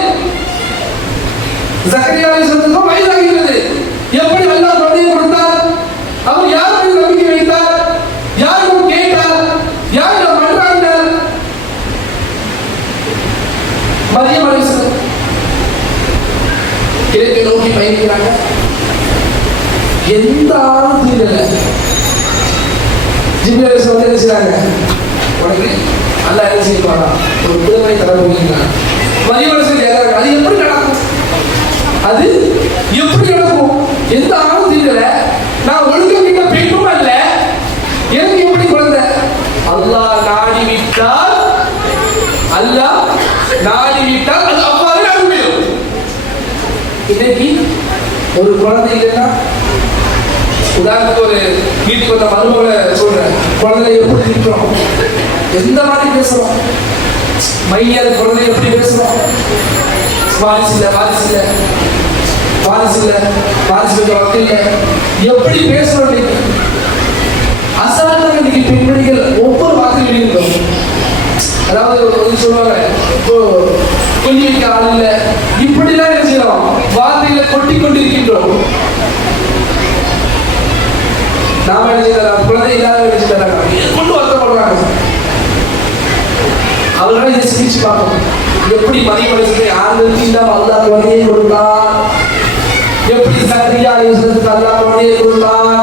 சக்கரியா அலைஹிஸ்ஸலாம் வயதாகிறது. எப்படி அல்லாஹ் குழந்தையை கொடுத்தார்? அவர் யார் மீது நம்பிக்கை வைத்தார்? யாரிடம் கேட்டார்? யாரிடம் மன்றாடினார்? மரியம் அலைஹிஸ்ஸலாம் கிழக்கை நோக்கி பயணிக்கிறாங்க. எந்த ஆளும் தீரல. ஜிப்ரீல் அலைஹிஸ்ஸலாம் என்ன செய்றாங்க? உடனே அல்லாஹ் என்ன செய்வாரா? ஒரு குழந்தை தர போகிறார். மரியம் அலைஹிஸ்ஸலாம் கேட்கிறாங்க, அது எப்படி நடக்கும்? அது எப்படி நடக்கும்? எந்த ஆளும் தீரல. நான் ஒழுங்கம் கிட்ட பெண்ணும் அல்ல, எனக்கு எப்படி குழந்தை? அல்லாஹ் நாடி விட்டால், அல்லாஹ் நாடி விட்டால் அது அவ்வாறு நடக்கும். இன்னைக்கு ஒரு குழந்தை இல்லைன்னா, உதாரணத்துக்கு ஒரு வீட்டுக்கு வந்த மருமகளை சொல்றேன், குழந்தை எப்படி இருக்கிறோம், எந்த மாதிரி பேசுறோம், மையர் குழந்தை எப்படி பேசுறோம், வாரிசு இல்லை, வாரிசு இல்லை, வாரிசு இல்லை, வாரிசு பெற்ற வழக்கு இல்லை, எப்படி பேசுறோம். இன்னைக்கு அசால்ட்டாக இன்னைக்கு பெண்மணிகள் ஒவ்வொரு வார்த்தையும் இருக்கிறோம். அதாவது சொல்லுவாங்க, இப்போ கொல்லி வைக்க ஆள் இல்லை, இப்படிலாம் என்ன செய்யறோம், வார்த்தைகளை கொட்டி கொண்டு இருக்கின்றோம். நாம என்ன செய்யலாம், குழந்தை இல்லாத என்ன செய்யறாங்க, கொண்டு வருத்தப்படுறாங்க. அவர்களால் இதை சிரிச்சு பார்க்கணும். எப்படி மதிமடைசத்தை ஆண்களுக்கு இல்லாம அல்லாஹ் குழந்தையை கொடுத்தான், எப்படி சக்கரியா அலைஹிஸ்ஸலாத்துக்கு அல்லாஹ் குழந்தையை கொடுத்தான்.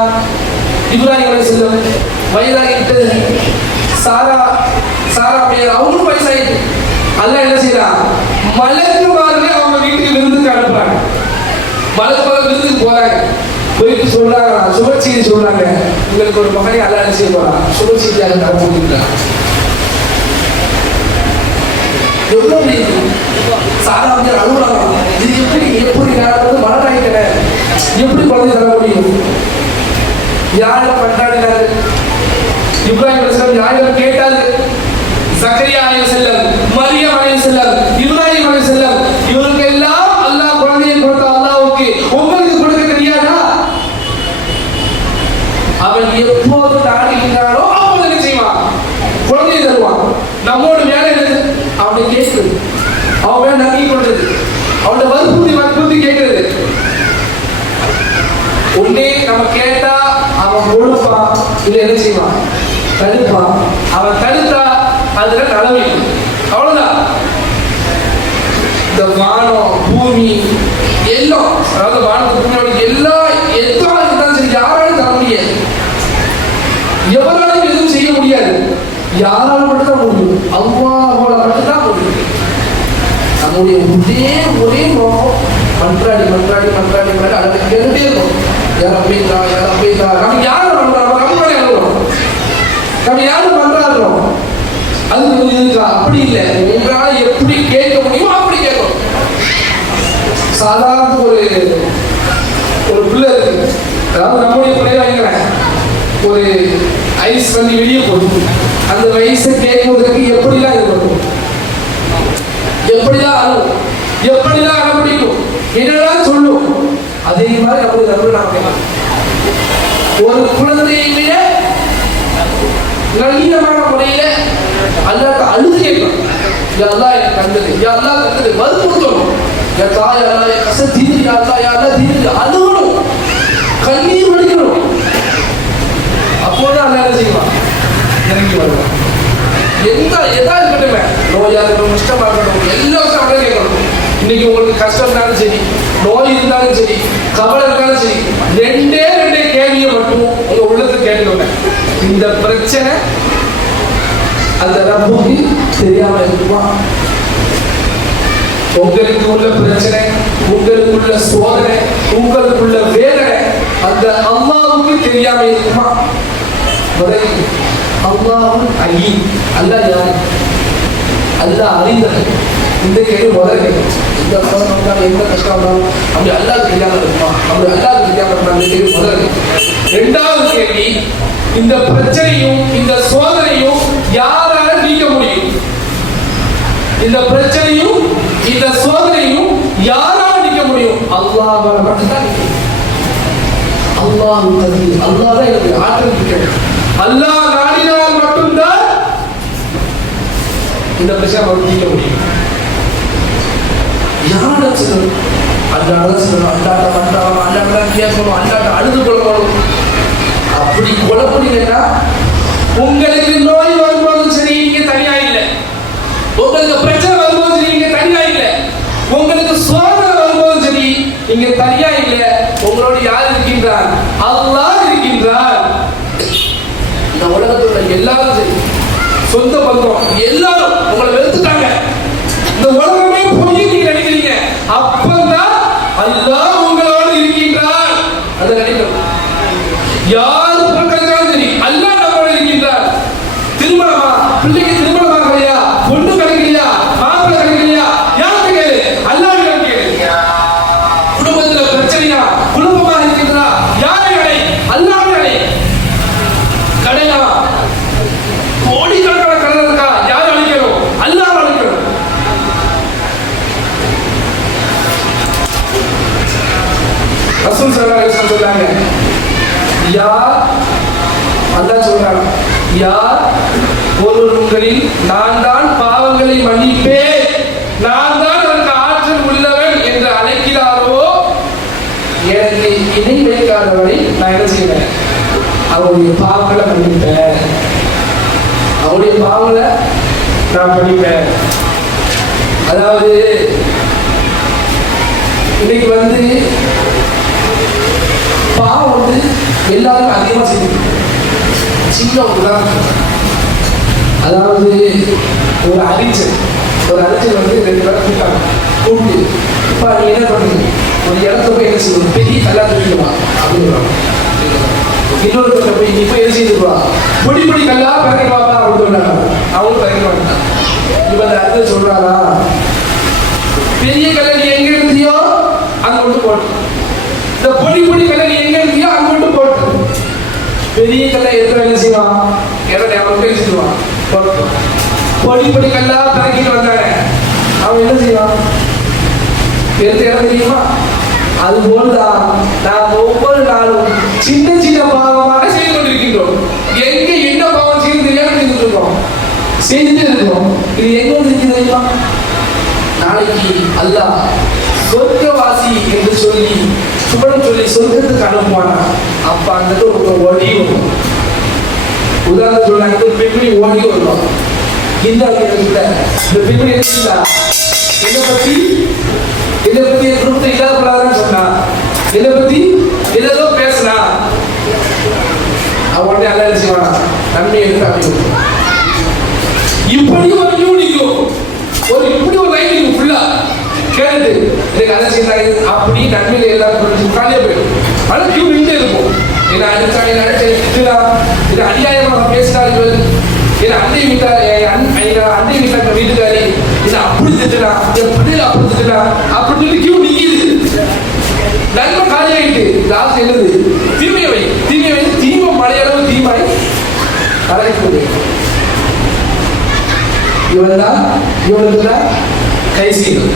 இப்ராஹிம் அலைஹிஸ்ஸலாம் வயதாகிட்டு, சாரா பேர் அவங்களும் வயசாகிட்டு, அல்லாஹ் என்ன செய்யறான், மலக்குமார்களே அவங்க வீட்டுக்கு விருந்துக்கு அனுப்புறாங்க. மலக்குமார்கள் விருந்துக்கு போறாங்க. போயிட்டு சொல்றாங்க, சுபச்செய்தி சொல்றாங்க, உங்களுக்கு ஒரு மகனை அல்லாஹ் என்ன செய்ய போறான், சுபச்செய்தியாக தர போகிறான். எவ்வளவு சாரா அழுகுறாங்க, இது எப்படி நான் மனதாயிட்டேன், எப்படி குழந்தை தர முடியும்? யாரிடம் பண்றாடினாரு? இப்ராஹிம் அலைஹிஸ்ஸலாம் யாரிடம் கேட்டாரு? சக்கரியா அலைஹிஸ்ஸலாம், மரியம் அலைஹிஸ்ஸலாம், இப்ராஹிம் அலைஹிஸ்ஸலாம், இவருக்கு எல்லாம் அல்லாஹ் குழந்தையை கொடுத்த அல்லாஹ்வுக்கு உங்களுக்கு கொடுக்க தெரியாதா? அவன் எப்போது நாடுகிறானோ அப்போது என்ன செய்வான், குழந்தையை தருவான். நம்மோட வேலை என்னது? அவனை கேட்கிறது, அவன் மேல நம்பிக்கை கொண்டது, அவனோட வற்புறுத்தி கேட்கிறது. உன்னே நம்ம கேட்டா அவன் கொடுப்பான், இல்லை என்ன செய்வான், தடுப்பான். அவன் தடுத்தா அதுல நலவை, அவ்வளவுதான். இந்த வானம் பூமி எல்லாம், அதாவது வானத்து பூமியோட எல்லா எத்தாலும் சரி, யாராலும் தர முடியாது, எவராலும் எதுவும் செய்ய முடியாது. யாராலும் மட்டும்தான் முடியும், அல்லாஹ்வால மட்டும்தான் முடியும். நம்முடைய ஒரே நோக்கம் மன்றாடி மன்றாடி மன்றாடி மன்றாடி அதை கேட்டுட்டே இருக்கும். யார் அப்படின்றா, யார் அப்படின்றா, நம்ம யாரும் பண்றோம், நம்ம எழுதுறோம், நம்ம யாரும் பண்றாடுறோம். அது இருக்கா? அப்படி இல்லை, உங்களால எப்படி கேட்க முடியுமோ அப்படி கேட்கணும். சாதாரண ஒரு பிள்ளை இருக்கு, அதாவது நம்முடைய பிள்ளைய வைக்கிறேன், ஒரு ஐஸ் பண்ணி வெளியே போடும், அந்த வயசை கேட்குவதற்கு எப்படிலாம் இருக்கணும். எப்படிதான் அழும், எப்படிதான் அடம்பிடிக்கும், என்னதான் சொல்லும். அதே மாதிரி நம்மளுக்கு நாம ஒரு குழந்தையிலேயே நளினமான முறையில அல்லாஹ் அழுது கேட்கணும். யாரெல்லாம் எனக்கு கண்டது, யாரெல்லாம் கண்டது வற்புறுத்தணும். என் தாய் அல்லா என் கச தீர்ந்து, யாரெல்லாம் தீர்ந்து அழுகணும், கண்ணீர் வடிக்கணும். அப்போதான் அல்லா என்ன செய்வான், இறங்கி வருவான். எதா இருக்கட்டுமே, நோயா இருக்கட்டும், கஷ்டமா இருக்கட்டும், எல்லா விஷயம் கேட்கணும். இன்னைக்கு உங்களுக்கு கஷ்டம் இருந்தாலும் சரி, நோய் இருந்தாலும் சரி, கவலை இருந்தாலும் சரி, ரெண்டே கேள்வியை மட்டும் உங்க உள்ளத்துக்கு கேட்டுக்கோங்க. இந்த பிரச்சனை அந்த ரப்புக்கு தெரியாம இருக்குமா? உங்களுக்கு உள்ள பிரச்சனை, உங்களுக்குள்ள சோதனை, உங்களுக்குள்ள வேதனை அந்த அல்லாஹ்வுக்கு தெரியாம இருக்குமா? முதலில் அல்லாஹ் அலீம். அல்லாஹ் யார்? அல்லாஹ் அறிந்தவன். இந்த கேள்வி முதல்ல கேட்கும். எந்த கஷ்டம் வந்தாலும் எந்த கஷ்டம் வந்தாலும் அப்படி அல்லாஹ்வுக்கு தெரியாம இருக்குமா? அப்படி அல்லாஹ்வுக்கு தெரியாம இருக்குமா? இந்த கேள்வி முதல்ல கேட்கும். இரண்டாவது கேள்வி, இந்த பிரச்சனையும் இந்த சோதனையும் யாரால நீக்க முடியும்? இந்த பிரச்சனையும் இந்த சோதனையும் யாரால நீக்க முடியும்? அல்லாஹ்வால மட்டும்தான் நீக்க முடியும். அல்லாஹ் கதீர், அல்லாஹ் தான் எனக்கு ஆற்றல் இருக்கிறது. அல்லாஹ் நாடினால் மட்டும்தான் இந்த பிரச்சனை நீக்க முடியும். யார சொல்லணும்? அல்லாஹ் சொல்லணும், அல்லாஹ் வந்தாலும் அல்லாஹ் கேட்கணும், அல்லாஹ் அழுது கொள்ளணும். அப்படி கொள்ளப்படுங்கன்னா உங்களுக்கு நோய் வரும்போதும் சரி நீங்க தனியா இல்லை, உங்களுக்கு பிரச்சனை வரும்போது சரி நீங்க தனியா இல்லை, உங்களுக்கு சோதனை வரும்போதும் சரி நீங்க தனியா இல்லை. உங்களோட யார் இருக்கின்றார்? அல்லாஹ் இருக்கின்றார். இந்த உலகத்துல எல்லாரும் சரி, சொந்த பந்தம் எல்லாரும் உங்களை வெறுத்துட்டாங்க, இந்த உலகமே போய் நீங்க நினைக்கிறீங்க, அப்பதான் அல்லாஹ் உங்களோடு இருக்கின்றார். அதை நினைக்கணும். யாரு புறக்கணித்தாலும் சரி அல்லாஹ் நம்மோடு இருக்கின்றார். திருமணமா, பிள்ளைக்கு திருமணம் ஆகலையா, பொண்ணு கிடைக்கலையா, மாப்பிள்ளை கிடைக்கலையா, யாருக்கு கேளு, அல்லாஹ் கேளு. குடும்பத்துல பிரச்சனையா, குடும்பமா இருக்கின்றா, யாரை அடை, அல்லாஹ் அடை. கடையா, கோடிக்கணக்கான கடன் இருக்கா, யாரை அழிக்கணும்? அல்லாஹ் அழிக்கணும். ரசூல் ஸல்லல்லாஹு அலைஹி வஸல்லம் சொல்றாங்க, யார் அல்லாஹ் சொல்றாங்க, யார் ஒருவர் உங்களில் நான் தான் பாவங்களை மன்னிப்பேன், நான் தான் அதற்கு ஆற்றல் உள்ளவன் என்று அழைக்கிறாரோ, எனக்கு இணை வைக்காதவரை நான் என்ன செய்வேன்? அவருடைய பாவங்களை மன்னிப்பேன், அவருடைய பாவங்களை நான் மன்னிப்பேன். அதாவது இன்னைக்கு பாவம் எல்லாரும் அதிகமாக செய்யுது. சின்ன ஒரு உதாரணம், அதாவது ஒரு அறிஞர் ரெண்டு பேரை கூப்பிட்டாங்க. கூப்பிட்டு இப்போ நீ என்ன பண்ணுங்க, ஒரு இடத்துல போய் என்ன செய்யணும், பெரிய கல்லா தூக்கிடுவா அப்படின்னு. இன்னொரு பக்கம் போய் நீ போய் என்ன செய்துருவா, பொடி பொடி கல்லா பிறகு வாப்பா அப்படின்னு சொன்னாங்க. அவங்களும் பிறகு மாட்டான். இப்போ அந்த அறிஞர் சொல்றாரா, பெரிய கல்லை நீ எங்க இருந்தியோ அங்க கொண்டு போட்டு, இந்த பொடி பொடி கல்லை நீ எங்க இருந்தியோ அங்க கொண்டு போட்டு. பெரிய கல்லை எடுத்து என்ன செய்வான், எழுதிடுவான். பொடி பொடி கல்லா பிறக்கிட்டு வந்தாங்க, அவன் என்ன செய்வான், எடுத்து இடம் தெரியுமா? அது போலதான் நாம் ஒவ்வொரு நாளும் சின்ன சின்ன பாவமாக செய்து கொண்டிருக்கின்றோம். எங்க என்ன பாவம் செய்து தெரியாம செஞ்சுட்டு இருக்கோம், செய்துட்டு இருக்கிறோம். இது எங்க இருக்கு தெரியுமா? நாளைக்கு அல்லாஹ் சொர்க்கவாசி என்று சொல்லி சுபடம் சொல்லி சொர்க்கத்துக்கு அனுப்புவானா, அப்ப அந்த ஒரு ஒளி வரும். உதாரணம் சொல்றாங்க, ஒரு பெண்மணி ஓடி வருவான். இந்த பெண்மணி என்ன இதை பத்தி குடும்பத்தை இல்லாதப்படாதுன்னு சொன்னா, இதை பத்தி ஏதோ பேசினா அவன் அல்ல செய்வானா, நன்மை எடுத்து அப்படி இப்படி ஒரு யூனிக்கும் ஒரு இப்படி ஒரு லைன் ஃபுல்லா கேட்டு எனக்கு அதை செய்தாங்க அப்படி நன்மையில எல்லாரும் காலியா போயிடும். ஆனால் கியூ நின்று இருக்கும். என்ன அடிச்சாங்க, அடிச்சா இது அநியாயமாக பேசினார்கள், என் அண்டை வீட்டார் அண்டை வீட்டார் வீட்டுக்காரி இதை அப்படி திட்டுனா, என் பிள்ளைல அப்படி திட்டுனா அப்படின்னு சொல்லி கியூ நிற்கிது. நன்மை காலியாகிட்டு லாஸ்ட் என்னது, தீமையை வை தீமை மழையளவு தீமாய் கலக்கி. இவனுக்கு கை செய்தது.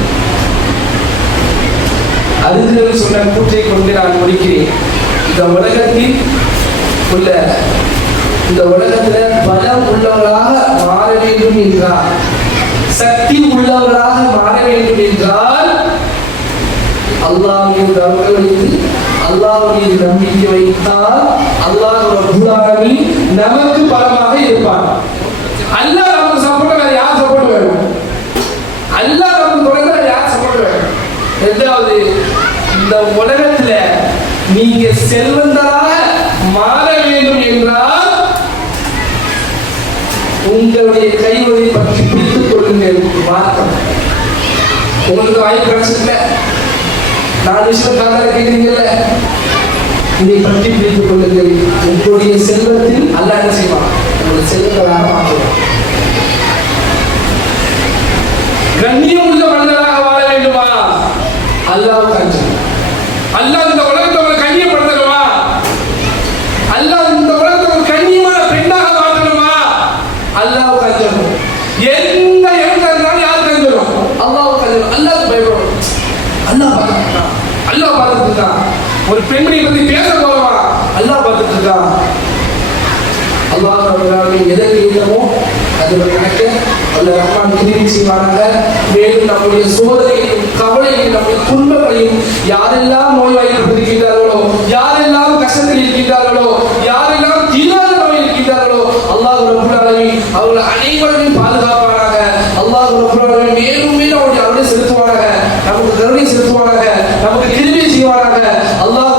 அறிஞர்கள் சொன்ன கூற்றை கொண்டு நான் முடிக்கிறேன். இந்த உலகத்தில் உள்ள இந்த உலகத்துல பலம் உள்ளவர்களாக மாற வேண்டும் என்றால், சக்தி உள்ளவர்களாக மாற வேண்டும் என்றால், அல்லாஹ் மீது நம்பிக்கை வைத்து அல்லாஹ் மீது நம்பிக்கை வைத்தால் அல்லாஹ் ரப்பல் ஆலமீன் நமக்கு பலமாக இருப்பான். அல்லாஹ் நமக்கு சப்போர்ட், வேற யார் சப்போர்ட் வேணும்? அல்லாஹ் நமக்கு தொடர்ந்து யார் சப்போர்ட் வேணும்? இரண்டாவது, இந்த உலகத்துல நீங்க செல்வந்தராக மாற வேண்டும் என்றால் உங்களுடைய கைவதை பற்றி பிடித்துக் கொள்ளுங்கள். மார்க்கம் உங்களுக்கு வாய்ப்பு கிடைச்சிருக்கல, 4 விஷயம் காதல கேட்கிறீங்கல்ல, இதை பற்றி பிடித்துக் கொள்ளுங்கள். உங்களுடைய செல்வத்தில் அல்லாஹ் என்ன செய்வான்? உங்களுடைய செல்வங்களாக மாற்றுவான். கண்ணியம் உள்ள மனிதராக வாழ வேண்டுமா? அல்லாஹ் காண்றான். அல்லாஹ் இந்த உலகத்தை ஒரு கண்ணியப்படுத்தணுமா? அல்லாஹ் இந்த உலகத்தை ஒரு கண்ணியமான பெண்ணாக மாற்றணுமா? அல்லாஹ் காண்றான். எந்த இடத்துல இருந்தாலும் யார் காண்றோம்? அல்லாஹ் காண்றான். அல்லாஹ் பயப்படும். அல்லாஹ் பார்த்துட்டான். அல்லாஹ் பார்த்துட்டு இருக்கான். ஒரு பெண்மணியை பத்தி பேச போறவா அல்லாஹ் பார்த்துட்டு இருக்கான். அல்லாஹ் அவர்களால் எதை கேட்கிறோமோ அது கணக்கு அல்ல ரஹ்மான் கிருபை செய்வானாக. மேலும் நம்முடைய சோதனையும் கவலையும் நம்முடைய துன்பங்களையும் யாரெல்லாம் நோய்வாய்ப்பட்டிருக்கின்றார்களோ, யாரெல்லாம் கஷ்டத்தில் இருக்கின்றார்களோ, யாரெல்லாம் தீராத நோய் இருக்கின்றார்களோ, அல்லாஹ் ரப்பல் ஆலமீன் அவர்கள் அனைவரையும் பாதுகாப்பானாக. அல்லாஹ் ரப்பல் ஆலமீன் மேலும் மேலும் அவருடைய அருளை செலுத்துவானாக, நமக்கு கருணை செலுத்துவானாக, நமக்கு கிருபை செய்வானாக. அல்லாஹ்